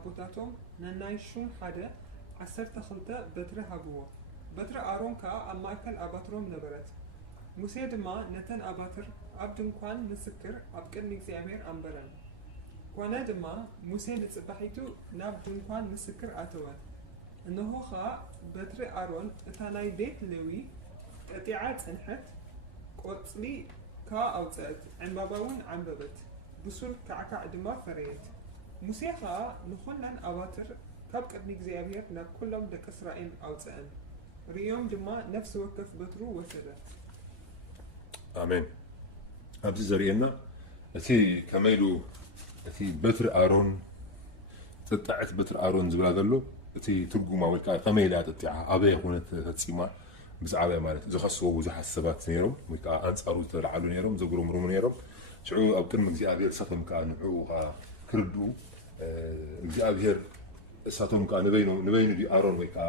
ኣቦታቶም ነናይሹም ሓደ 12 በትሪ ሃብዎ በትሪ ኣሮን ከዓ ኣብ ማእከል ኣባትሮም ነበረት ሙሴ ድማ ነተን ኣባትር ኣብ ድንኳን ምስክር ኣብ ቅድሚ እግዚአብሔር ኣንበረን ኮነ ድማ ሙሴ ንጽባሒቱ ናብ ድንኳን ምስክር ኣተወት እነሆ ከዓ በትሪ ኣሮን እታ ናይ ቤት ሌዊ ቀጢዓ ጽንሐት ቆጽሊ ከዓ ኣውፅአት ዕንባባውን ዓንበበት ብሱር ከዓካዕ ድማ ፈረየት ሙሴ ከዓ ንኹለን ኣባትር ካብ ቅድሚ እግዚአብሔር ናብ ኩሎም ደቂ እስራኤል ኣውፅአን ርዮም ድማ ነፍሲ ወከፍ በትሩ ወሰደ አሜን ኣብዚ ዘርየና እቲ ከመይሉ እቲ በትሪ ኣሮን ጥጣዕት በትሪ ኣሮን ዝብላ ዘሎ እቲ ትርጉማ ወይ ከዓ ከመይላ ጥጣዓ ኣበይ ኩነት ተፈፂማ ብዛዕባ ማለት ዝኸስዎ ብዙሓት ሰባት ነይሮም ወይ ከዓ ኣንጻሩ ዝተለዓሉ ነይሮም ዘጉረምርሙ ነይሮም ሽዑ ኣብ ቅድሚ እግዚአብሔር ሰፈም ከዓ ንዕኡ ክርድኡ እግዚአብሔር እሳቶም ከዓ ንበይኑ ዲ ኣሮን ወይ ከዓ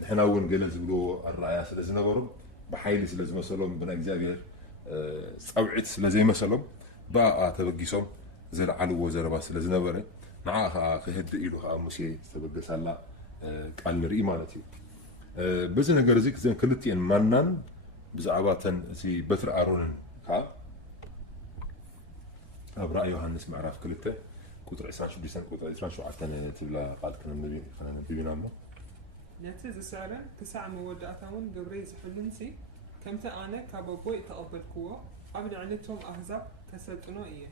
ንሕና እውን ገለ ዝብልዎ ኣረኣያ ስለ ዝነበሩ ብሓይሊ ስለ ዝመሰሎም ብናይ እግዚአብሔር ፃውዒት ስለ ዘይመሰሎም ብኣኣ ተበጊሶም ዘለዓልዎ ዘረባ ስለ ዝነበረ ንዓ ከዓ ክህድእ ኢሉ ከዓ ሙሴ ዝተበገሳላ ቃል ንርኢ ማለት እዩ በዚ ነገር እዚ ክዘን ክልቲአን ማናን ብዛዕባ ተን እቲ በትሪ ኣሮንን ከዓ ኣብ ራእይ ዮሃንስ ምዕራፍ 2 ቁጥሪ 26 ቁጥሪ 27 ትብላ ቃል ከነንብብ ኢና እሞ ነቲ ዝሰረን ክሳዕ መወዳእታውን ግብረይ ዝሕልንሲ ከምቲ ኣነ ካብ ኣቦይ ተቐበልክዎ ኣብ ልዕሊቶም ኣህዛብ ከሰልጥኖ እየ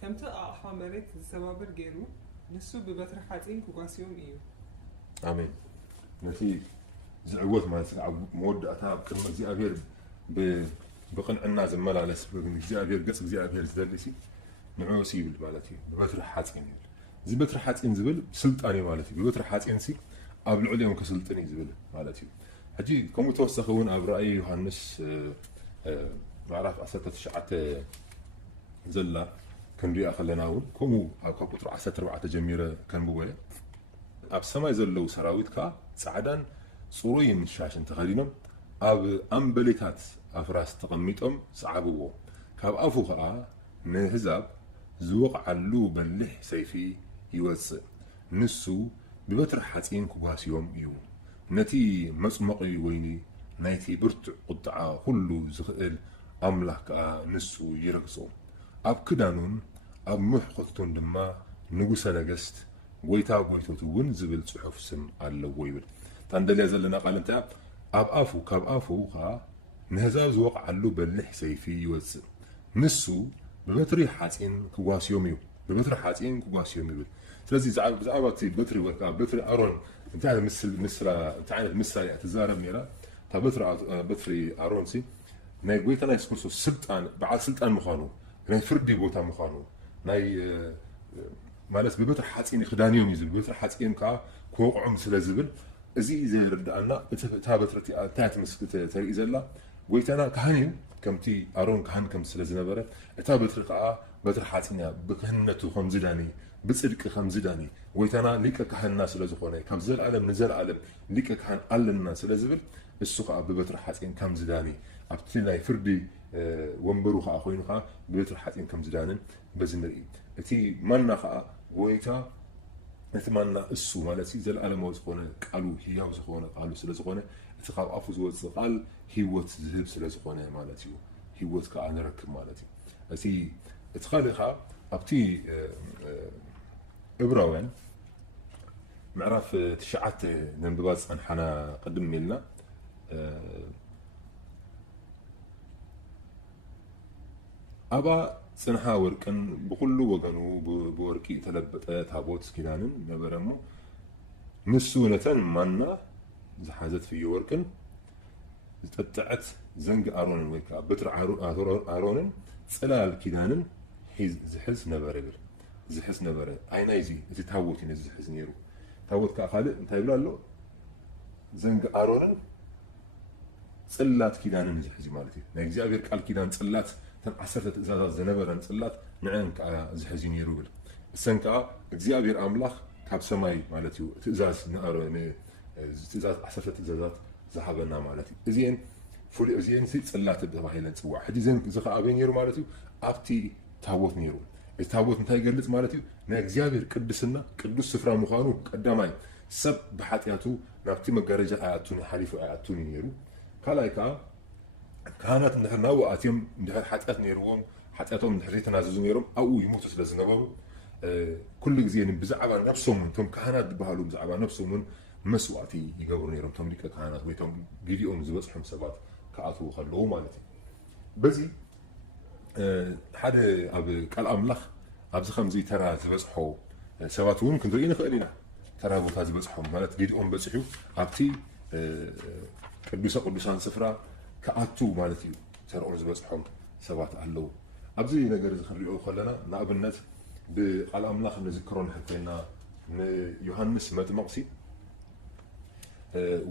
ከምቲ ኣቕሓ መሬት ዝሰባብር ገይሩ ንሱ ብበትሪ ሓፂን ክጓስዮም እዩ ኣሜን ነቲ ዝዕወት ማለት ኣብ መወዳእታ ኣብ ቅድሚ እግዚአብሔር ብቕንዕና ዝመላለስ እግዚአብሔር ገጽ እግዚአብሔር ዝደልሲ ንዑሲ ይብል ማለት እዩ ብበትሪ ሓፂን ይብል እዚ በትሪ ሓፂን ዝብል ስልጣን እዩ ማለት እዩ ብበትሪ ሓፂን ሲ ኣብ ልዕሊኦም ከስልጥን እዩ ዝብል ማለት እዩ ሕጂ ከምኡ ተወሰኺ እውን ኣብ ራእይ ዮሃንስ ምዕራፍ 19 ዘላ ክንሪኣ ከለና እውን ከምኡ ኣብ ቁጥሪ 14 ጀሚረ ከንብቦ እየ ኣብ ሰማይ ዘለው ሰራዊት ከዓ ጻዕዳን ጽሩይን ሻሽን ተኸዲኖም ኣብ ኣምበሌታት ኣፍራስ ተቐሚጦም ሰዓብዎ ካብ ኣፉ ከዓ ንህዛብ ዝወቕዓሉ በሊሕ ሰይፊ ይወፅእ ንሱ ብበትሪ ሓፂን ክጓስዮም እዩ ነቲ መፅመቂ ወይኒ ናይቲ ብርቱዕ ቁጥዓ ኩሉ ዝኽእል ኣምላኽ ከዓ ንሱ ይረግጾ ኣብ ክዳኑን ኣብ ምሕኮቱን ድማ ንጉሰ ነገስት ጎይታ ጎይቶቱ እውን ዝብል ጽሑፍ ስም ኣለዎ ይብል ታንደልያ ዘለና ቃል እንታይ ኣብ ኣፉ ካብ ኣፉ ከዓ ንህዛብ ዝወቕዓሉ በሊሕ ሰይፊ ይወፅእ ንሱ ብበትሪ ሓፂን ክጓስዮም እዩ ብበትሪ ሓፂን ክጓስዮም ይብል ስለዚ ብዛዕባ እቲ በትሪ ወይ ከዓ በትሪ ኣሮን እንታይ ዓይነት ምሳሌ ትዛረብ ነይራ እታ በትሪ ኣሮን ሲ ናይ ጎይታ ናይ ክርስቶስ ስልጣን በዓል ስልጣን ምዃኑ ናይ ፍርዲ ቦታ ምዃኑ ናይ ማለት ብበትሪ ሓፂን ክዳንዮም እዩ ዝብል ብበትሪ ሓፂን ከዓ ክወቕዖም ስለ ዝብል እዚ ዘርድኣና እታ በትሪ እንታይ ተርኢ ዘላ ጎይታና ካህን እዩ ከምቲ ኣሮን ካህን ከም ስለ ዝነበረ እታ በትሪ ከዓ በትሪ ሓፂን እያ ብክህንነቱ ከም ዝዳኒ ብጽድቂ ከም ዝዳኒ ጎይታና ሊቀ ካህንና ስለ ዝኾነ ካብ ዘለዓለም ንዘለዓለም ሊቀ ካህን ኣለና ስለ ዝብል እሱ ከዓ ብበትሪ ሓፂን ከም ዝዳኒ ኣብቲ ናይ ፍርዲ ወንበሩ ከዓ ኮይኑ ከዓ ብበትሪ ሓፂን ከም ዝዳንን በዚ ንርኢ እቲ ማና ከዓ ጎይታ እቲ ማና እሱ ማለት ዘለዓለማዊ ዝኾነ ቃሉ ህያው ዝኾነ ቃሉ ስለ ዝኾነ እቲ ካብ ኣፉ ዝወፅእ ቃል ህይወት ዝህብ ስለ ዝኾነ ማለት እዩ ህይወት ከዓ ንረክብ ማለት እዩ እቲ ካልእ ከዓ ኣብቲ ዕብራውያን ምዕራፍ 9 ነንብባ ዝፀንሓና ቅድም ኢልና ኣባ ጽንሓ ወርቅን ብኩሉ ወገኑ ብወርቂ ተለበጠ ታቦት ኪዳንን ነበረ እሞ ንሱ ነተን ማና ዝሓዘት ፍዮ ወርቅን ዝጠጥዐት ዘንጊ ኣሮንን ወይ ከዓ በትሪ ኣሮንን ጽላል ኪዳንን ዝሕዝ ነበረ ይብል ዝሕዝ ነበረ ኣይናይ እዚ እቲ ታቦት እዩ ዝሕዝ ነይሩ ታቦት ከዓ ካልእ እንታይ ይብላ ኣሎ ዘንጊ ኣሮንን ጽላት ኪዳንን ዝሕዝ ማለት እዩ ናይ እግዚአብሔር ቃል ኪዳን ጽላት ተን 10 ትእዛዛት ዝነበረን ጽላት ንዕን ከዓ ዝሕዝ ነይሩ ይብል እሰን ከዓ እግዚአብሔር ኣምላኽ ካብ ሰማይ ማለት እዩ ትእዛዝ ንኣሮን ትእዛዝ 10 ትእዛዛት ዝሃበና ማለት እዩ እዚአን ፍሉይ እዚአን ጽላት ተባሂለን ጽዋዕ ሕጂ ዘን እዚ ከዓ ኣበይ ነይሩ ማለት እዩ ኣብቲ ታቦት ነይሩ التابوت انتهى يقلت مالتي نأجزابير قدسنا قدس سفرة مخانو قدامي سب بحاتياتو نابتي مجارجة آياتوني حليف آياتوني نيرو كلايكا كانت نحن وقتهم حتى نيروهم حتى توم نحريت ناززون يروم أو يموتوا سلازنبهم كل جزء بزعبة نفسهم توم كهنات بهالو بزعبة نفسهم مسواتي يقولون يروم توم ليك كهنات ويتوم جديهم زبصهم سبات كعطوا خلوه مالتي بزي حدا أب كالأملاخ أبز خمزي ترى زبصحو سباتون كنت رأينا خلينا ترى بوتاز زبصحهم مالت جديهم بزحيو أبتي قدوسان سفرة كعطوا مالتي ترى زبصحهم سبات أهلو أبزي نجار زخريو خلنا نقبلنا بالأملاخ نذكرون حتىنا يوحنس متمقسي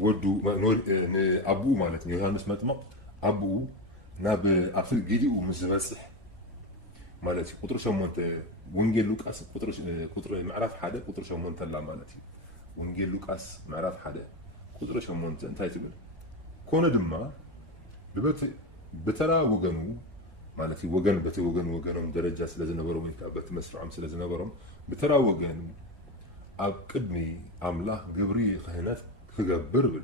ودو أبو مالتني يوحنس متمق أبو ناب أفل جدي ومزبسح مالتي قطر شمونت ونجيل لوكاس قطر معرف حدا قطر شمونت لا مالتي ونجيل لوكاس معرف حدا قطر شمونت انتي تقول كون دما بترى وجنو مالتي وجن بتي وجنهم درجة سلازنبرهم يتقبت مسرعهم سلازنبرهم بترى وجن أبقدني أملاخ جبري خهنات كجبر بل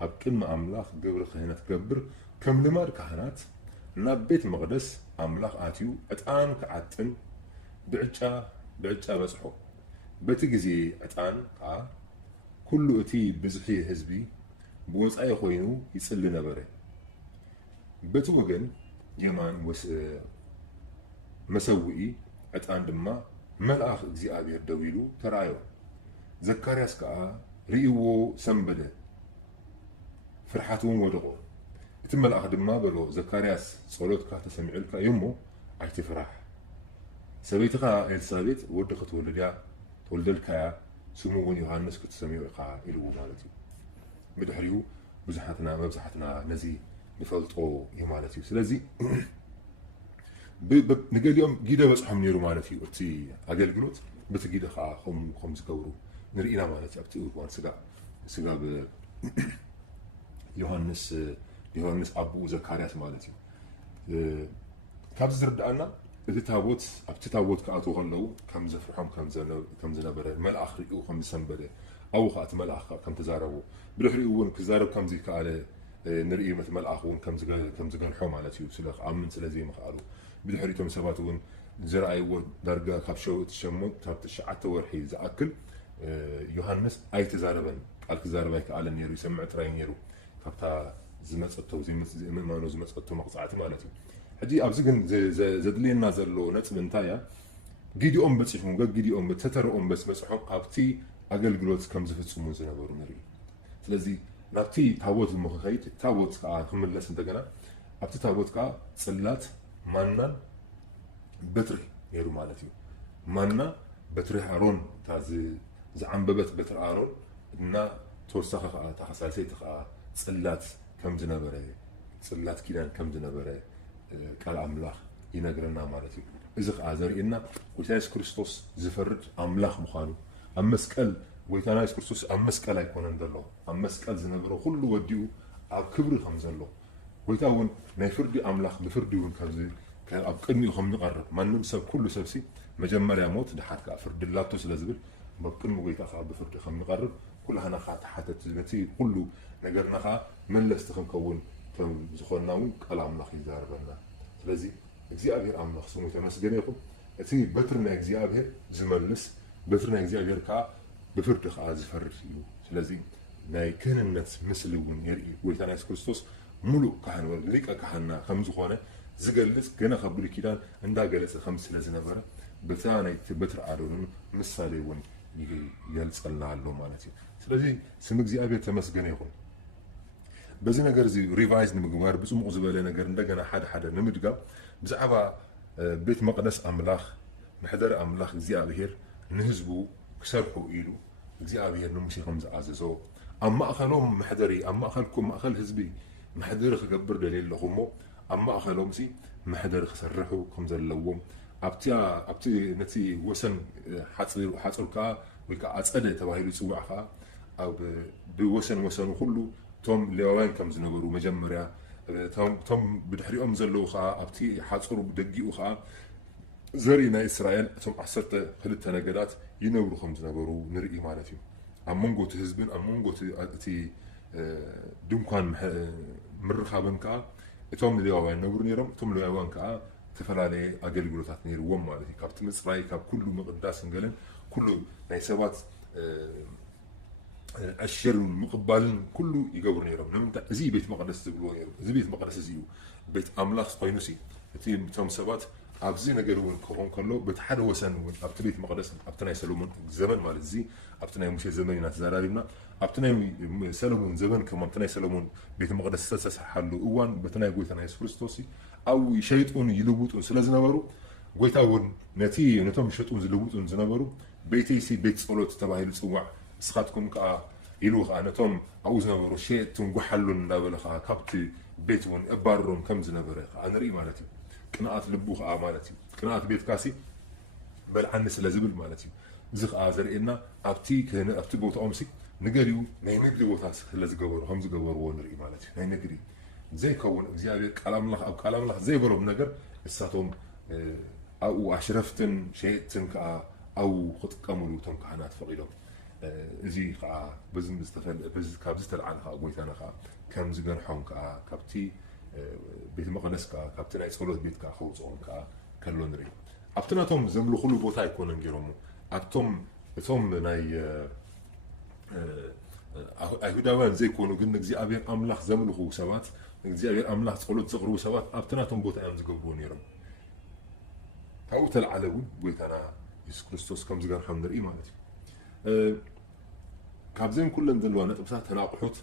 أبقدنا أملاخ جبر خهنات كجبر كم لمار كهنات نبيت مقدس أملاخ آتيو أتآن كعتن بعجة بسحو بتجزي أتآن كل أتي بزحي حزبي بوصاي خوينو يصلي نبره بتوجن يمان مسوئي أتآن دما ملأخ እግዚአብሔር ደዊሉ ተራዮ ዘካርያስ ከዓ ርእይዎ ሰንበደ ፍርሓቱን ወድቆ እቲ መልአኽ ድማ በሎ ዘካርያስ ጸሎትካ ተሰሚዑልካ እሞ ኣይትፍራሕ ሰበይትኻ ኤልሳቤጥ ወዲ ክትወልድ እያ ተወልደልካያ ስሙ እውን ዮሃንስ ክትሰሚዑ ኢኻ ኢልዎ ማለት እዩ ብድሕሪኡ መብዛሕትና ነዚ ንፈልጦ እዩ ማለት እዩ ስለዚ نقوليهم جيدا بس حم نيرو مالتي أبتي أقلقلوت بتجيدا خم زكورو نرينا مالتي أبتي أوروان سجا ب يوحنس أبو زكرياس مالتي كابز رد أنا إذا تابوت أبتي تابوت كأتو غلو كم زفرحهم كم زنبرة مال آخر أو كم سنبرة أو خات مال آخر كم تزاربو برحري أول كزارب كم زي كعلى نري مثل مال آخر كم زجان حوم مالتي وسلاخ عمن سلازي مخالو بدحريتهم سباتون زرعي ودرجة خبشو تشمون تابت الشعات ورحي زأكل يوحنس أي تزاربن قال تزاربن كعلى نيرو يسمع تراين نيرو كابتا زمت أتو زي ما نو زمت أتو مقطعات مالتي هدي أبزقن زدلين نازل له نت بنتايا جدي بتصحون جدي بتتر بس مسحون قابتي أقل جلوت كم زفت سمون زنبورو نري لذي نبتي تابوت المخيط تابوت كا خمل لس انتجنا أبتي تابوت كا صلات مانا بتري يرو مالتي مانا بتري هارون تازي زعنببت بتر هارون إننا توسخ تخصصي صلات كم زنبره صلات كيلان كم زنبره قال أملاخ ينقرنا مالتي إذا عذري إننا ويتايس كريستوس زفرد أملاخ مخانو أمسكال ويتايس كريستوس أمسكال يكون عندنا أمسكال زنبره كله وديو على كبر خمزلو ويتاون نيفردي أملاخ بفرديون كذي كأبقني خم نقرب ما نمسك كل سبسي مجمع يموت ده حركة فرد الله تسلزبل بقن ويتا خاب بفرد خم نقرب كلها نخات حتى تزمتي كله نجرنا خا من لاستخم كون كم زخناون كلام أملاخ يزاربنا لذي እግዚአብሔር أملاخ سمو تمسجن يقول أتي بترنا እግዚአብሔር زملس بترنا እግዚአብሔር كا بفرد خا زفرد لذي نايكن الناس مثلون يري ويتناس كريستوس ملو كهن وليك كهنا خمس خانة زجلس كنا خبري كده عندها جلسة خمس لازنبرة بتاعنا تبتر عارون مثالي ون يلصقنا على مالتي ስለዚህ ስም እግዚአብሔር ተመስገን ይሁን በዚህ ነገር እዚ ሪቫይዝ ንምግባር ብጽሙቕ ዝበለ ነገር እንደገና ሓደ ንምድጋ ብዛዕባ ቤት መቅደስ ኣምላኽ ምሕደር ኣምላኽ እግዚአብሔር ንህዝቡ ክሰርሑ ኢሉ እግዚአብሔር ንሙሴ ከም ዝኣዘዞ ኣብ ማእኸሎም ምሕደሪ ኣብ ማእኸልኩም ማእኸል ህዝቢ محدر خبر دليل لهمو أما أخلهم سي محدر خسرحوا كم زلوا أبتي نتي وسن حصل كا ويكا أسأله تباهي لسوعها أو بوسن وكله توم لوين كم زنبرو مجمرة توم بدحري زلوا خا أبتي حصل بدقيقوا خا زرينا إسرائيل ثم عصرت خلت نجدات ينورو خمس نبرو نرئي مالتهم أمونجو تهزبن أمونجو تي دمكان مرخابن كا توم ليوان نور نيرم توم ليوان كا تفلالي أجل جلوتات نير وم مالتي كابت إسرائيل كاب كله مقداس نقلن كله نيسبات الشر المقبل كله يجبر نيرم نمت زي بيت مقدس تقولون نيرم زي بيت مقدس زيو بيت أملاخ قينوسي تي توم سبات عبزين جرون كون كله بتحد وسن وابتبيت مقدس ابتناي سلومون زمن مال زي ابتناي مش زمن ناس زرارينا ابتناي سلومون زمن كما ابتناي سلومون بيت مقدس سلسس حلو اوان بتناي قويتنا يسوع كريستوسي او شيطون يلبوطون سلازنبرو قويتاون نتي نتوم شيطون يلبوطون زنبرو بيتي سي بيت صلوت تبعي صواع سخاتكم كا يلوخ انتم عاوز نبرو شيطون قحلون دابلخا كابتي بيتون ابارون كم زنبره انري مالتي قناعات لبوخ مالتي قناعات بيت كاسي بل عن سلازبل مالتي زخ ازرينا ابتي كان ابتي بوت امسي نغريو ناي نغري بوتاس خلاص غبر همز غبر ونري مالتي ناي نغري زي كون እግዚአብሔር قلم الله او قلم الله زي برب ነገር እሳቶም او اشرفتن شيتن كا او خطقمሉ ቶም ካህናት ፈቂዶም እዚ ከዓ በዝም ዝተፈል በዝ ካብ ዝተልዓለ ከዓ ጎይታና ከዓ ከም ዝገርሖም ከዓ ካብቲ ቤት መቅደስ ከዓ ካብቲ ናይ ጸሎት ቤት ከዓ ከውፅኦም ከዓ ከሎ ንርኢ ኣብቲ ናቶም ዘምልኹሉ ቦታ ኣይኮነን ገይሮሞ ኣብቶም እቶም ናይ ኣይሁዳውያን ዘይኮኑ ግን እግዚአብሔር ኣምላኽ ዘምልኹ ሰባት እግዚአብሔር ኣምላኽ ጸሎት ዘቕርቡ ሰባት ኣብቲ ናቶም ቦታ እዮም ዝገብርዎ ነይሮም ካብኡ ተልዓለ እውን ጎይታና ኢየሱስ ክርስቶስ ከም ዝገርሖም ንርኢ ማለት እዩ ካብዘን ኩለን ዘለዋ ነጥብታት ተናቑሑት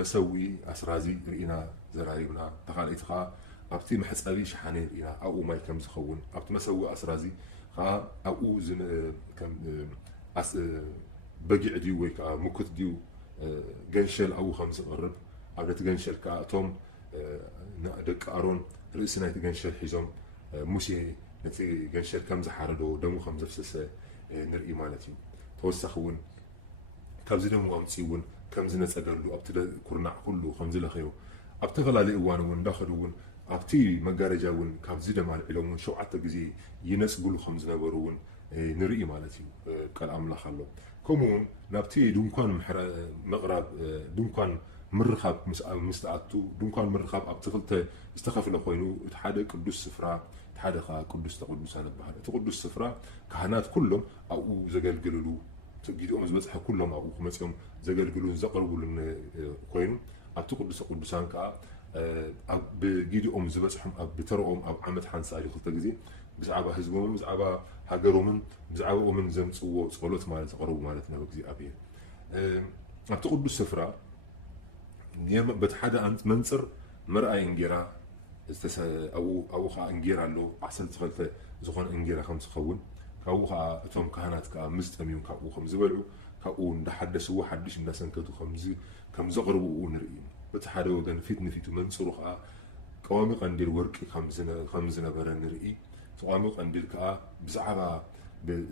መሰዊ ኣስራዚ ርኢና ዘራሪብና ተኻልኢት ከዓ ኣብቲ መሕፀቢ ሸሓነ ርኢና ኣብኡ ማይ ከም ዝኸውን ኣብቲ መሰዊ ኣስራዚ ከዓ ኣብኡ በጊዕ ድዩ ወይ ከዓ ሙክት ድዩ ገንሸል ኣብኡ ከም ዝቐርብ ኣብ ነቲ ገንሸል ከዓ እቶም ደቂ ኣሮን ርእሲ ናይቲ ገንሸል ሒዞም ሙሴ ነቲ ገንሸል ከም ዝሓረዶ ደሙ ከም ዘፍሰሰ ንርኢ ማለት እዩ ተወሳኺ እውን ካብዚ ደሙ ኣምፂኡ እውን ከም ዝነፀገሉ ኣብቲ ኩርናዕ ኩሉ ከም ዝለኸዮ ኣብ ተፈላለዩ እዋን እውን እንዳኸዱ እውን ኣብቲ መጋረጃ እውን ካብዚ ደም ኣልዒሎም እውን 7 ግዜ ይነፅግሉ ከም ዝነበሩ እውን ንርኢ ማለት እዩ ቃል ኣምላኽ ኣሎ ከምኡውን ናብቲ ድንኳን ምቕራብ ድንኳን ምርኻብ ምስ ተኣቱ ድንኳን ምርኻብ ኣብቲ ክልተ ዝተኸፍለ ኮይኑ እቲ ሓደ ቅዱስ ስፍራ እቲ ሓደ ከዓ ቅዱስ ተቅዱሳን ይበሃል እቲ ቅዱስ ስፍራ ካህናት ኩሎም ኣብኡ ዘገልግልሉ ጊዜኦም ዝበፅሐ ኩሎም ኣብኡ ክመፅኦም ዘገልግሉን ዘቕርቡሉን ኮይኑ ኣብቲ ቅዱስ ቅዱሳን ከዓ ብጊዜኦም ዝበፅሖም ብተረኦም ኣብ ዓመት ሓንሳሊ ክልተ ግዜ ብዛዕባ ህዝቦምን ብዛዕባ ሃገሮምን ብዛዕባኦምን ዘምፅዎ ጸሎት ማለት ዘቕርቡ ማለት ነው እግዚአብሔር ኣብቲ ቅዱስ ስፍራ በቲ ሓደ መንፅር መርኣይ እንጌራ ኣብኡ ከዓ እንጌራ ኣሎ 12 ዝኾነ እንጌራ ከም ዝኸውን ካብኡ ከዓ እቶም ካህናት ከዓ ምዝጠምዮም ካብኡ ከም ዝበልዑ ካብኡ እንዳሓደስዎ ሓድሽ እንዳሰንከቱ ከም ዘቕርብኡ ንርኢ በቲ ሓደ ወገን ፊት ንፊቱ መንፅሩ ከዓ ቀዋሚ ቀንዲል ወርቂ ከም ዝነበረ ንርኢ እቲ ቀዋሚ ቀንዲል ከዓ ብዛዕባ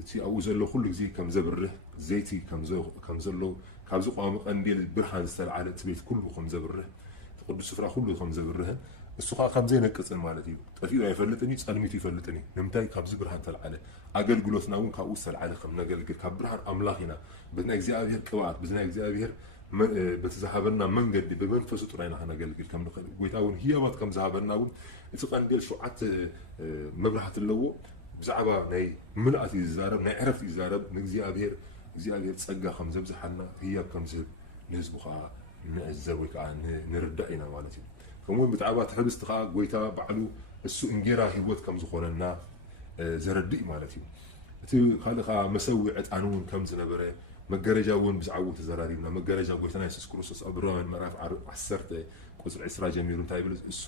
እቲ ኣብኡ ዘሎ ኩሉ ግዜ ከም ዘብርህ ዘይቲ ከም ዘሎ ካብዚ ቀዋሚ ቀንዲል ብርሃን ዝተልዓለ እቲ ቤት ኩሉ ከም ዘብርህ እቲ ቅዱስ ስፍራ ኩሉ ከም ዘብርህን እሱ ከዓ ከም ዘይነቅፅን ማለት እዩ ጠፊኡ ኣይፈልጥን እዩ ፀልሚቱ ይፈልጥን እዩ ንምንታይ ካብዚ ብርሃን ተልዓለ ኣገልግሎትና እውን ካብኡ ዝተልዓለ ከም ነገልግል ካብ ብርሃን ኣምላኽ ኢና በቲ ናይ እግዚኣብሔር ቅብኣት በቲ ናይ እግዚኣብሔር በቲ ዝሃበና መንገዲ ብመንፈሱ ጥራይና ክነገልግል ከም ንኽእል ጎይታ እውን ህያባት ከም ዝሃበና እውን እቲ ቀንዲል 7 መብራህቲ ኣለዎ ብዛዕባ ናይ ምልኣት እዩ ዝዛረብ ናይ ዕረፍቲ እዩ ዝዛረብ ንእግዚኣብሔር ፀጋ ከም ዘብዝሓልና ህያብ ከም ዝህብ ንህዝቡ ከዓ ንዕዘብ ወይ ከዓ ንርዳእ ኢና ማለት እዩ ከምኡውን ብዛዕባ ትሕብስቲ ከዓ ጎይታ ባዕሉ እሱ እንጌራ ሂወት ከም ዝኾነና ዘረድእ ማለት እዩ እቲ ካልእ ከዓ መሰዊ ዕጣን እውን ከም ዝነበረ መጋረጃ እውን ብዛዕባኡ ተዘራሪብና መጋረጃ ጎይታና ኢየሱስ ክርስቶስ ኣብ ሮማውያን ምዕራፍ 10 ቁፅሪ 20 ጀሚሩ እንታይ ይብል እሱ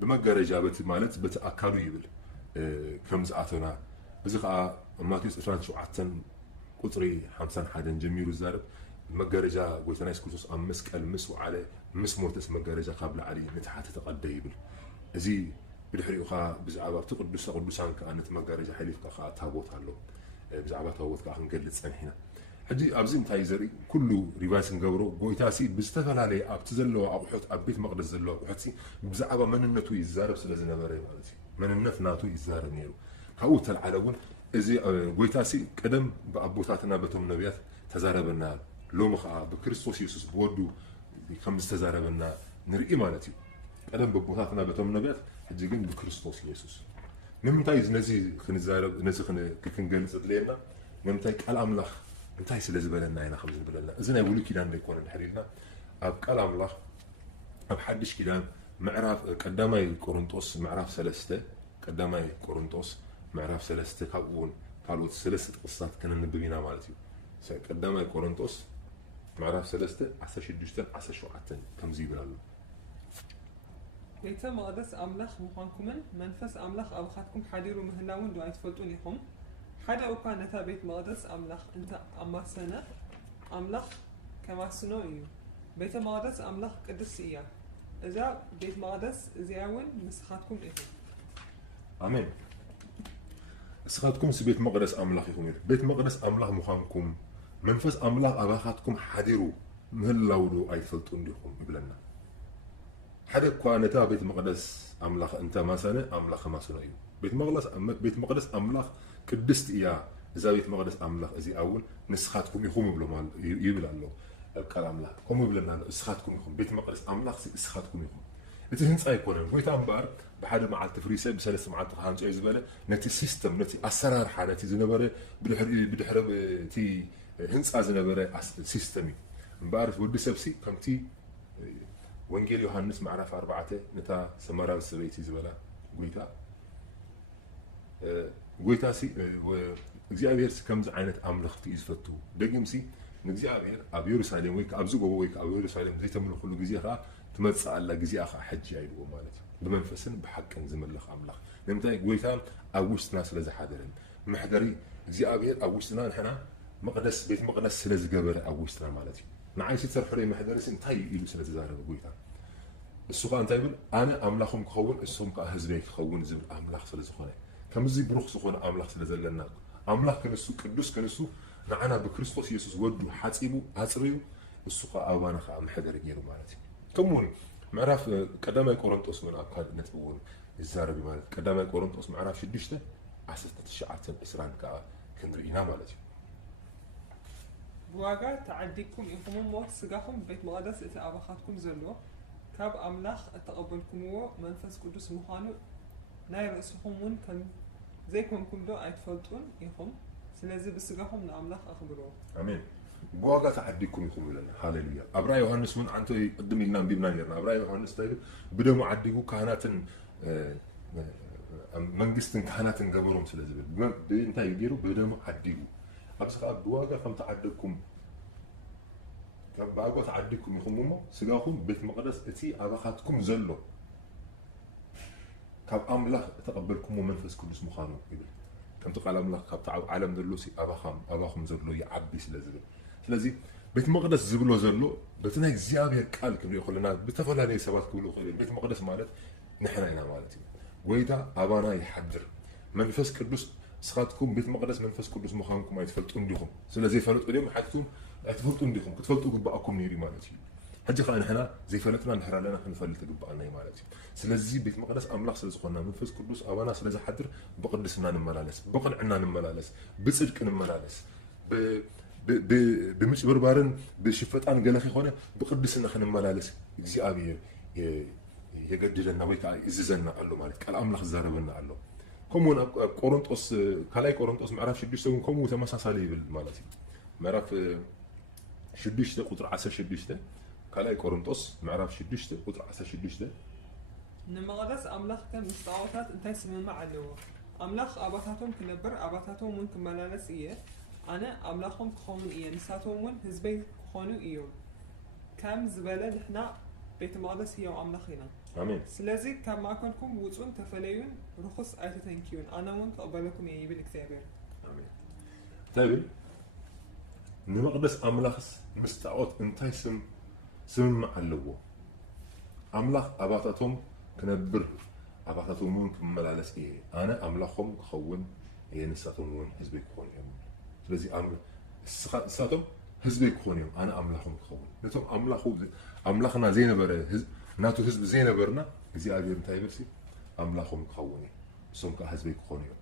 ብመጋረጃ በቲ ማለት በቲ ኣካሉ ይብል ከም ዝኣተና እዚ ከዓ ማቴዎስ 27 ቁፅሪ 51 ጀሚሩ ዝዛረብ መጋረጃ ጎይታና ኢየሱስ ክርስቶስ ኣብ መስቀል ምስ ወዓለ ምስ ሞተስ መጋረጃ ካብ ላዕሊ ንታሕቲ ተቐደ ይብል እዚ ብድሕሪኡ ከዓ ብዛዕባ እቲ ቅዱስ ቅዱሳን ከዓ ነቲ መጋረጃ ሓሊፍካ ከዓ ታቦት ኣሎ ብዛዕባ ታቦት ከዓ ክንገልፅ ፀኒሕና ሕጂ ኣብዚ እንታይ ዘርኢ ኩሉ ሪቫይስ ንገብሮ ጎይታ ሲ ብዝተፈላለየ ኣብቲ ዘለዎ ኣቑሑት ኣብ ቤት መቅደስ ዘለዎ ኣቑሑት ብዛዕባ መንነቱ ይዛረብ ስለ ዝነበረ ማለት እዩ مننت ناتو يزارب نيرو كاو تلعلون ازي غويتاسي قدم بابوتاتنا بتوم نبيات تزاربنا لوم خا بكريستوس يسوس بودو خمس تزاربنا نرئي مالتي قدم بابوتاتنا بتوم نبيات حجي جن بكريستوس يسوس نمتاي نزي خنزارب نزي كنجلص لينا نمتاي قال املاح نمتاي سلازبلنا هنا خمس بلنا اذا يقولوا كيدان يكون نحرينا اب قال املاح اب حدش كيدان معراف قداماي قرنطوس معراف 3 قداماي قرنطوس معراف 3 كابون قالوا 3 قصات كنا نبينا مالتي قداماي قرنطوس معراف 3 16 17 كم زي بلالو بيت مقدس أملاخ مخانكمن منفس أملاخ أبخاتكم حديروا مهلاون دو يتفلتون لهم حدا أوكا نتا بيت مقدس أملاخ أنت أما سنة أملاخ كما سنو إيو بيت مقدس أملاخ قدس إياه إذا بيت مقدس زياون مسخاتكم إيه آمين سخاتكم بيت مقدس أملاخ يكون بيت مقدس أملاخ مخانكم منفس أملاخ أبخاتكم حديروا مهلاون دو يتفلتون لهم بلنا حدا كوانتا بيت مقدس أملاخ أنت ما سنة أملاخ ما سنة إيو بيت مقدس أملاخ قدست إياه إذا بيت مقدس أملاخ إزي أول نسخاتكم يخوم بلو مال يبل الله الكلام لا كم بلنا نسخاتكم يخوم بيت مقدس أملاخ نسخاتكم يخوم إنت هنس أيقونن ويت أمبار بحد مع التفريسة بسلس مع التخانج أي زبالة نتي سيستم نتي أسرار حالتي زنبرة بدحرب تي هنس أزنبرة سيستمي بعرف ودي سبسي كم تي وانجيل يوحنس معرف 4 نتا سمران سبيتي زبالة قويتا سي እግዚአብሔር ከምዚ ዓይነት ኣምልኽቲ እዩ ዝፈቱ ደጊምሲ ንእግዚአብሔር ኣብ የሩሳሌም ወይ ኣብ ዝጎቦ ወይ ኣብ የሩሳሌም ዘይተምልኽሉ ግዜ ከዓ ትመፅእ ኣላ ግዜኣ ከዓ ሕጂ ኣይልዎ ማለት እዩ ብመንፈስን ብሓቅን ዝመልኽ ኣምላኽ ንምንታይ ጎይታ ኣብ ውሽጥና ስለ ዝሓደረን መሕደሪ እግዚኣብሔር ኣብ ውሽጥና ንሕና መቅደስ ቤት መቅደስ ስለ ዝገበረ ኣብ ውሽጥና ማለት እዩ ንዓይሲ ትሰርሕለይ መሕደሪሲ እንታይ ኢሉ ስለ ዝዛረበ ጎይታ እሱ ከዓ እንታይ ይብል ኣነ ኣምላኹም ክኸውን እሱም ከዓ ህዝበይ ክኸውን ዝብል ኣምላኽ ስለ ዝኾነ كمزي بروخ سخون أملاخ سلزلنا أملاخ كنسو قدوس كنسو نعنا بكريستوس يسوع ودو حاسيبو عصريو السوق أوانا خا محدر غيرو مالتي كمون معرف قدامي قرنطوس من أكاد نتبون الزاربي مالت قدامي قرنطوس معرف شدشته أسست تشعاتن إسران كا كندرينا مالتي بواقع تعديكم إنكم موت سقاكم بيت مقدس إذا أبخاتكم زلوا كاب أملاخ تقبلكم منفس قدوس مخانو ناي رأسهم ون كان زيكم كلو أيتفلتون يهم سلازي بسقاهم نعملخ أخبروه آمين بواقع تعديكم يكون لنا هاليلويا أبرا يوحنس من عنتو يقدم لنا بيبنا يرنا أبرا يوحنس تايل بدأ معديكو كهنات منجستن كهنات قبرهم سلازي بنتا يجيرو بدأ معديكو أبسقا بواقع كم تعديكم كم بواقع تعديكم يخمومو سقاهم بيت مقدس اتي أبخاتكم زلو كاب أملاخ تقبلكم ومنفس كل اسمه خانو يقول كم تقال أملاخ كاب تعب عالم دلوسي أباخم زلو يعبي سلازي بيت مقدس زبلو زلو بتناك زيابير قال كم يقول لنا بتفلاني سبات كلو خير بيت مقدس مالت نحنا هنا مالتي ويدا أبانا يحضر منفس كردوس سخاتكم بيت مقدس منفس كردوس مخانكم يتفلتون لكم سلازي فلتوا اليوم حدكم يتفلتون لكم كتفلتوا قبعكم نيري مالتي حجي خلينا هنا زي فلتنا نحرا لنا نفلت قبعنا مالتي سلازي بيت مقدس أملاخ سلازخونا منفس قدوس أوانا سلازي حدر بقدسنا نملالس بقنعنا نملالس بصدق نملالس بمش بربارن بشفتان قالخي خونا بقدسنا نملالس እግዚአብሔር የገድለና ወይ ይዝዘና አሎ ማለት ቃል አምላክ ዘረበና አሎ ኮሙን ቆሮንጦስ ካላይ ቆሮንጦስ ምዕራፍ 6 ኮሙ ተመሳሳለ ይብል ማለት ነው ምዕራፍ 6 ቁጥር 16 ካላይ ቆሮንጦስ ምዕራፍ 6 ቁጥር 16 نمغرس أملاخ كان مستعوتات انتي سمما علوه أملاخ أباتاتهم كنبر أباتاتهم من كمالانس إيه أنا أملاخهم كخونو إيه نساتهم من هزبي كخونو إيه كم زبالة نحنا بيت مقدس هي وأملاخنا آمين سلازي كم معكنكم وصون تفليون رخص آية تنكيون أنا من تقبلكم يعني بالكتابين آمين طيب نمغرس أملاخ مستعوت انتي سمما علوه أملاخ أباتاتهم كنبر أبعثتهم مون كملالس إيه أنا أملاخهم خون هي نساتهم مون حزبي كون يوم لذي ساتهم حزبي كون يوم أنا أملاخهم خون نتهم أملاخنا زين بره ناتو حزب زين برنا زي أبير تايبرسي أملاخهم خوني سمك حزبك خونيو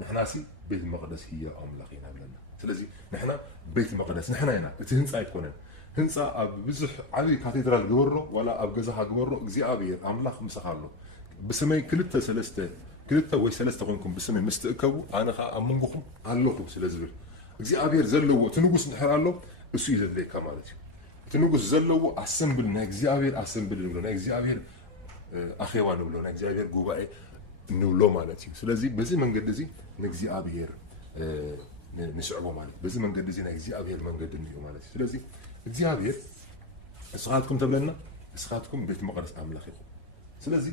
نحن سي بيت المقدس هي أملاخنا لنا سلازي نحن بيت المقدس نحن هنا تهنص أيكونن هنص بزح علي كاتدرال جورو ولا أبجزها جورو زي أبير أملاخ مسخالو بسمي كلتا سلسته كلتا وي سلسته كونكم بسمي مستأكو أنا خا أمنقكم علوكم سلازي زي أبير زلوا تنقص نحرالو እሱ ይዘለካ ማለት እዩ እቲ ንጉስ ዘለዎ ኣሰምብል ናይ እግዚአብሔር ኣሰምብል ንብሎ ናይ እግዚአብሔር ኣኼባ ንብሎ ናይ እግዚአብሔር ጉባኤ ንብሎ ማለት እዩ ስለዚ በዚ መንገዲ እዚ ንእግዚአብሔር ንስዕቦ ማለት በዚ መንገዲ እዚ ናይ እግዚአብሔር መንገዲ እዩ ማለት እዩ ስለዚ እግዚአብሔር እስኻትኩም ተብለና እስኻትኩም ቤት መቅደስ ኣምላኽ ኢኹም ስለዚ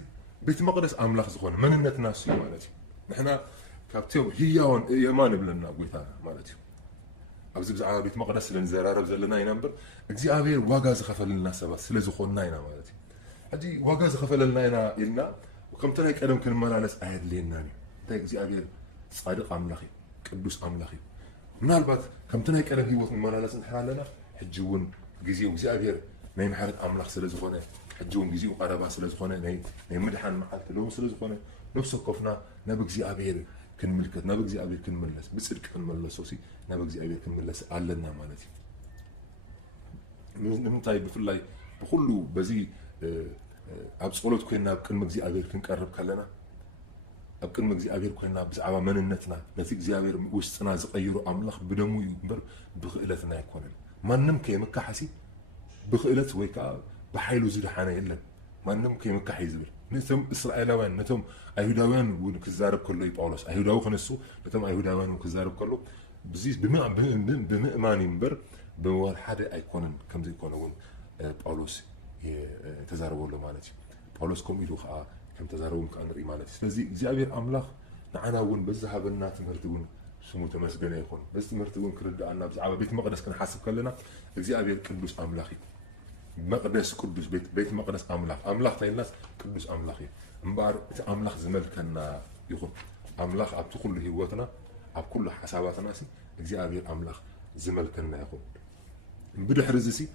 ቤት መቅደስ ኣምላኽ ዝኾነ መንነትና እሱ ማለት እዩ ንሕና ካብቶም ህያውን የማን ብለና ጎይታ ማለት እዩ ኣብዚ ብዛዕባ ቤት መቅደስ ስለንዘራረብ ዘለና ኢና እምበር እግዚአብሔር ዋጋ ዝኸፈልልና ሰባት ስለዝኾንና ኢና ማለት እዩ ሕጂ ዋጋ ዝኸፈለልና ኢና ኢልና ከምቲ ናይ ቀደም ክንመላለስ ኣየድልየናን እዩ እንታይ እግዚአብሔር ጻድቕ ኣምላኽ እዩ ቅዱስ ኣምላኽ እዩ ምናልባት ከምቲ ናይ ቀደም ሂወት ንመላለስ እንድሕር ኣለና ሕጂ እውን ግዜኡ እግዚአብሔር ናይ ምሕረት ኣምላኽ ስለዝኾነ ሕጂ እውን ግዜኡ ቀረባ ስለዝኾነ ናይ ምድሓን መዓልቲ ሎሚ ስለዝኾነ ነፍሲ ወከፍና ናብ እግዚአብሔር ክንምልከት ናብ እግዚአብሔር ክንመለስ ብጽድቅ ክንመለሶ ሲ ናብ እግዚአብሔር ክንመለስ ኣለና ማለት እዩ ንምንታይ ብፍላይ ብኩሉ በዚ ኣብ ጸሎት ኮይና ኣብ ቅድሚ እግዚአብሔር ክንቀርብ ከለና ኣብ ቅድሚ እግዚአብሔር ኮይና ብዛዕባ መንነትና ነቲ እግዚአብሔር ውስጥና ዝቀይሩ ኣምላኽ ብደሙ እዩ እምበር ብክእለትና ኣይኮነን ማንም ከይምካሓሲ ብክእለት ወይ ከዓ ብሓይሉ ዝድሓነ የለን ማንም ከይምካሕ እዩ ዝብል ነቶም እስራኤላውያን ነቶም ኣይሁዳውያን እውን ክዛረብ ከሎ እዩ ጳውሎስ ኣይሁዳዊ ክነሱ ነቶም ኣይሁዳውያን እውን ክዛረብ ከሎ ብዚ ብምእማን እምበር ብወር ሓደ ኣይኮነን ከምዚ ይኮነ እውን ጳውሎስ ተዛረበሎ ማለት እዩ ጳውሎስ ከምኡ ኢሉ ከዓ ከም ተዛረቡ ከዓ ንርኢ ማለት እዩ ስለዚ እግዚአብሔር ኣምላኽ ንዓና እውን በዚ ሃበና ትምህርቲ እውን ስሙ ተመስገነ ይኹን በዚ ትምህርቲ እውን ክርዳእና ብዛዕባ ቤት መቅደስ ክንሓስብ ከለና እግዚአብሔር ቅዱስ ኣምላኽ እዩ مقدس قدوس بيت مقدس أملاخ تايلناس قدوس أملاخ مبار أملاخ زملكنا يخون أملاخ أب كل هوتنا أب كل حساباتنا سي እግዚአብሔር أملاخ زملكنا يخون بدو حرزسي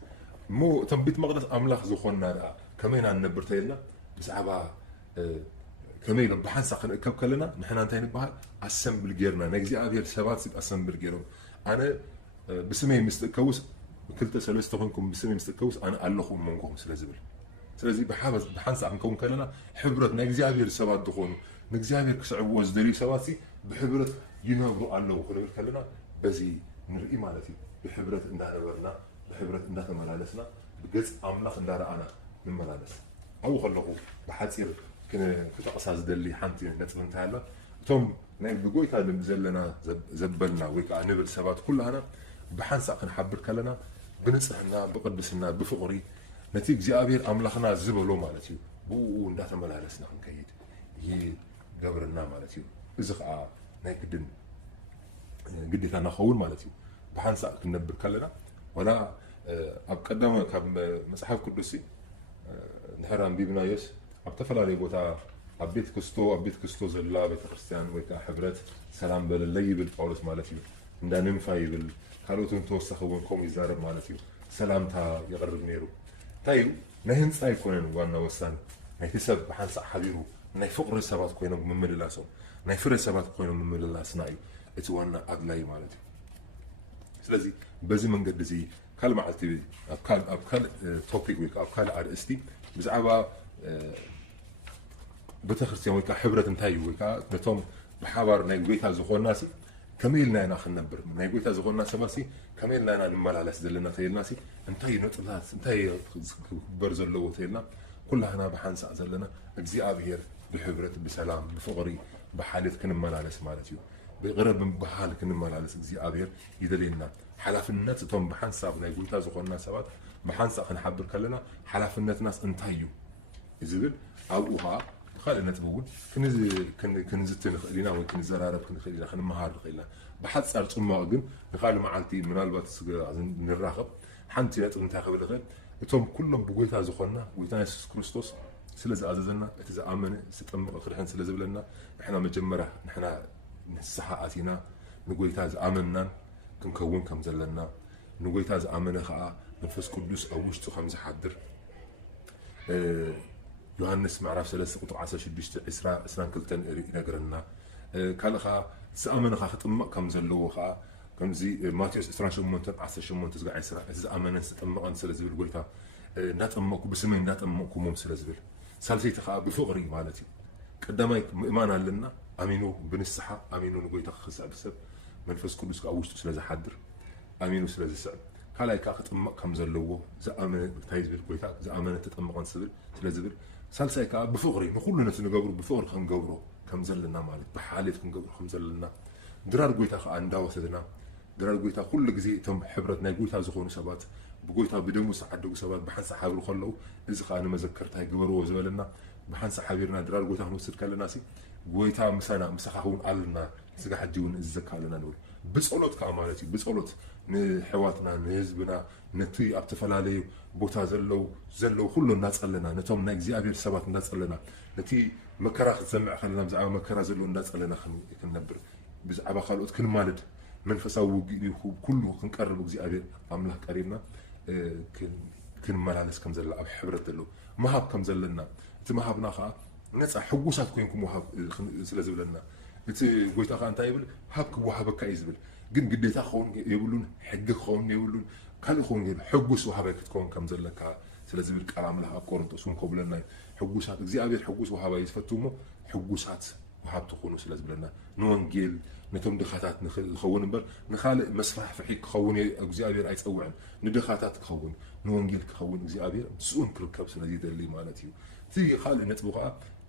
مو تم بيت مقدس أملاخ زخوننا كمين عن نبر تايلنا بسعبا كمين بحنسا كلنا نحن انتين بحال أسمبل جيرنا እግዚአብሔር سبات سيب أسمبل جيرنا أنا بسمي مستكوس كلتا سلسته كونكم بسمي مستكوس انا ኣለኹም መንኩም ስለዝብል ስለዚ ብሓበስ ብሓንሳ ክንከውን ከለና ሕብረት ናይ እግዚአብሔር ሰባት ዝኾኑ ንእግዚአብሔር ክስዕብዎ ዝደልዩ ሰባት ብሕብረት ይነብሩ ኣለዉ ክንብል ከለና በዚ ንርኢ ማለት እዩ ብሕብረት እንዳነበርና ብሕብረት እንዳተመላለስና ብገጽ ኣምላኽ እንዳረኣና ንመላለስ ኣብኡ ከለኹ ብሓፂር ክተቕሳ ዝደሊ ሓንቲ ነጥብ እንታይ ኣላ እቶም ናይ ብጎይታ ዘለና ዘበልና ወይ ከዓ ንብል ሰባት ኩላና ብሓንሳ ክንሓብር ከለና بنصحنا بقدسنا بفقري نتي እግዚአብሔር أملاخنا زبلو ማለት እዩ ብኡ እንዳተመላለስና ክንከይድ ይሄ ገብርና ማለት እዩ እዚ ከዓ ናይ ግዴታና ኸውን ማለት እዩ ብሓንሳ ክንነብር ከለና ወላ ኣብ ቀዳመ ካብ መጽሓፍ ቅዱስ ንሕራ አንቢብናዮስ ኣብ ተፈላለየ ቦታ ኣብ ቤተ ክርስቶ ዘላ ቤተክርስትያን ወይ ከዓ ሕብረት ሰላም በለለይ ይብል ጳውሎስ ማለት እዩ እንዳንንፋ ይብል ካልኦትን ተወሰኸውን ከምኡ ይዛረብ ማለት እዩ ሰላምታ ይቐርብ ነይሩ ታዩ ናይ ህንፃ ኣይኮነን ዋና ወሳኒ ናይቲ ሰብ ብሓንሳእ ሓቢሩ ናይ ፍቕሪ ሰባት ኮይኖም ምምልላሶም ናይ ፍረ ሰባት ኮይኖም ምምልላስና እዩ እቲ ዋና ኣድላይ ማለት እዩ ስለዚ በዚ መንገዲ እዚ ካል መዓልቲ ኣብ ካል ቶፒክ ወይ ኣብ ካል ኣርእስቲ ብዛዕባ ቤተክርስትያን ወይ ከዓ ሕብረት እንታይ እዩ ወይ ከዓ ነቶም ብሓባር ናይ ጎይታ ዝኾናሲ كميلنا أنا خلنا نبر نيجوي تزغلنا سباسي كميلنا أنا نملا على سدلنا تيلناسي انتهي نطلات انتهي برز اللو تيلنا كلها هنا بحنس أزلنا እግዚአብሔር بحبرة بسلام بفقري بحالة كنملا على سمالتيو بغرب بحال كنملا على እግዚአብሔር يدلينا حلاف الناس توم بحنس نيجوي تزغلنا سبات بحنس خنحبر كلنا حلاف الناس ناس انتهيو يزبل أوها خلينا نتبول كنزتن خلينا وكن زرارب كن خلينا خلينا مهار خلينا بحد صار ثم أجن نخلي معلتي من البات عشان نراقب حنتي نتاخذ الخير توم كلهم بقولتها زخنا ويتنا يسوع كريستوس سلز عززنا إذا آمن ستم آخر حين سلز بلنا إحنا مجمرة إحنا نسحقاتنا نقولتها إذا آمننا كنكون كم زلنا نقولتها إذا آمن خاء نفس كلوس أوش تخمز حدر ዮሐንስ ምዕራፍ 3 ቁጥሪ 16 22 ይነግረና ካልኻ ዝኣመነኻ ክጥምቕ ከም ዘለዎ ከዓ ከምዚ ማቴዎስ 28:18 ዝጋ 20 ዝኣመነ ዝጥምቐን ስለ ዝብል ጎይታ እንዳጠመቅኩ ብስመይ እንዳጠመቅኩሞም ስለ ዝብል ሳልሰይቲ ከዓ ብፍቕሪ ማለት እዩ ቀዳማይ ምእማን ኣለና ኣሚኑ ብንስሓ ኣሚኑ ንጎይታ ክኽሳብ ሰብ መንፈስ ቅዱስ ከዓ ውሽጡ ስለ ዝሓድር ኣሚኑ ስለ ዝስዕብ ካልኣይ ከዓ ክጥምቕ ከም ዘለዎ ዝኣመነ እንታይ ዝብል ጎይታ ዝኣመነ ተጠምቐን ስለ ዝብል ሳልሳይ ከዓ ብፍቕሪ ንኩሉ ነቲ ንገብሩ ብፍቕሪ ክንገብሮ ከም ዘለና ማለት ብሓልየት ክንገብሮ ከም ዘለና ድራር ጎይታ ከዓ እንዳወሰድና ድራር ጎይታ ኩሉ ግዜ እቶም ሕብረት ናይ ጎይታ ዝኾኑ ሰባት ብጎይታ ብደሙ ዝተዓደጉ ሰባት ብሓንሳብ ሓቢሩ ከለዉ እዚ ከዓ ንመዘከርታ ይግበርዎ ዝበለና ብሓንሳብ ሓቢርና ድራር ጎይታ ክንወስድ ከለና ጎይታ ምሳና ምሳኻ እውን ኣለና ስጋ ሕጂ እውን እዘካ ኣለና ንብል ብጸሎት ከዓ ማለት እዩ ብጸሎት ንሕዋትና ንህዝብና ነቲ ኣብ ተፈላለዩ ቦታ ዘለው ኩሉ እናፀለና ነቶም ናይ እግዚኣብሔር ሰባት እናፀለና ነቲ መከራ ክትሰምዕ ከለና ብዛዕባ መከራ ዘለዎ እናፀለና ክንነብር ብዛዕባ ካልኦት ክንማልድ መንፈሳዊ ውግእ ኩሉ ክንቀርብ እግዚኣብሔር ኣምላኽ ቀሪብና ክንመላለስ ከም ዘለና ኣብ ሕብረት ዘሎ መሃብ ከም ዘለና እቲ መሃብና ከዓ ነፃ ሕጉሳት ኮይንኩም ወሃብ ስለ ዝብለና እቲ ጎይታ ከዓ እንታይ ይብል ሃብ ክወሃበካ እዩ ዝብል ግን ግዴታ ክኸውን የብሉን ሕጊ ክኸውን የብሉን ካልእ ክኸውን የብሉን ሕጉስ ወሃባይ ክትከውን ከም ዘለካ ስለ ዝብል ቃል ኣምላኽ ኣብ ቆሮንጦስ እውን ከብለና ሕጉሳት እግዚኣብሔር ሕጉስ ወሃባይ ዝፈቱ እሞ ሕጉሳት ወሃብቲ ክኾኑ ስለ ዝብለና ንወንጌል ነቶም ድኻታት ንኸውን እምበር ንካልእ መስፋሕፍሒ ክኸውን እግዚኣብሔር ኣይፀውዕን ንድኻታት ክኸውን ንወንጌል ክኸውን እግዚኣብሔር ብስኡን ክርከብ ስለዚ ይደሊ ማለት እዩ እቲ ካልእ ነጥቡ ከዓ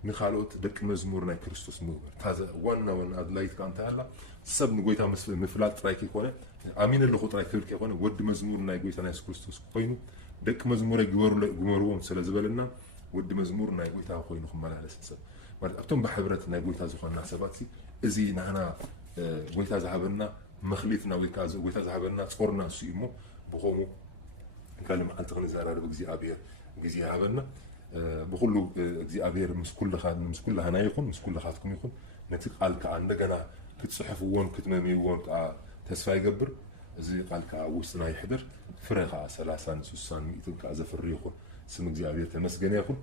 ንካልኦት ደቂ መዝሙር ናይ ክርስቶስ ምግባር ታዘ ዋና ኣድላይት ከዓ እንታይ ኣላ ሰብ ንጎይታ ምፍላጥ ጥራይ ከይኮነ ኣሚን ኣለኹ ጥራይ ክብል ከይኮነ ወዲ መዝሙር ናይ ጎይታ ናይ የሱስ ክርስቶስ ኮይኑ ደቂ መዝሙረይ ግበርዎም ስለ ዝበለና ወዲ መዝሙር ናይ ጎይታ ኮይኑ ክመላለስ ሰብ ማለት ኣብቶም ብሕብረት ናይ ጎይታ ዝኾንና ሰባት እዚ ንሕና ጎይታ ዝሃበና መኽሊትና ወይ ከዓ ጎይታ ዝሃበና ጾርና እሱ እዩ እሞ ብኸምኡ ካልእ መዓልቲ ክንዘራርብ እግዚኣብሔር ግዜ ይሃበና ብኩሉ እግዚኣብሔር ምስ ኩላህና ይኹን ምስ ኩላኻትኩም ይኹን ነቲ ቃል ከዓ እንደገና ክትፅሕፍዎን ክትመምይዎን ከዓ ተስፋ ይገብር እዚ ቃል ከዓ ውስጥና ይሕድር ፍረ ከዓ 30 60 100 ከዓ ዘፍሪ ይኹን ስም እግዚኣብሔር ተመስገነ ይኹን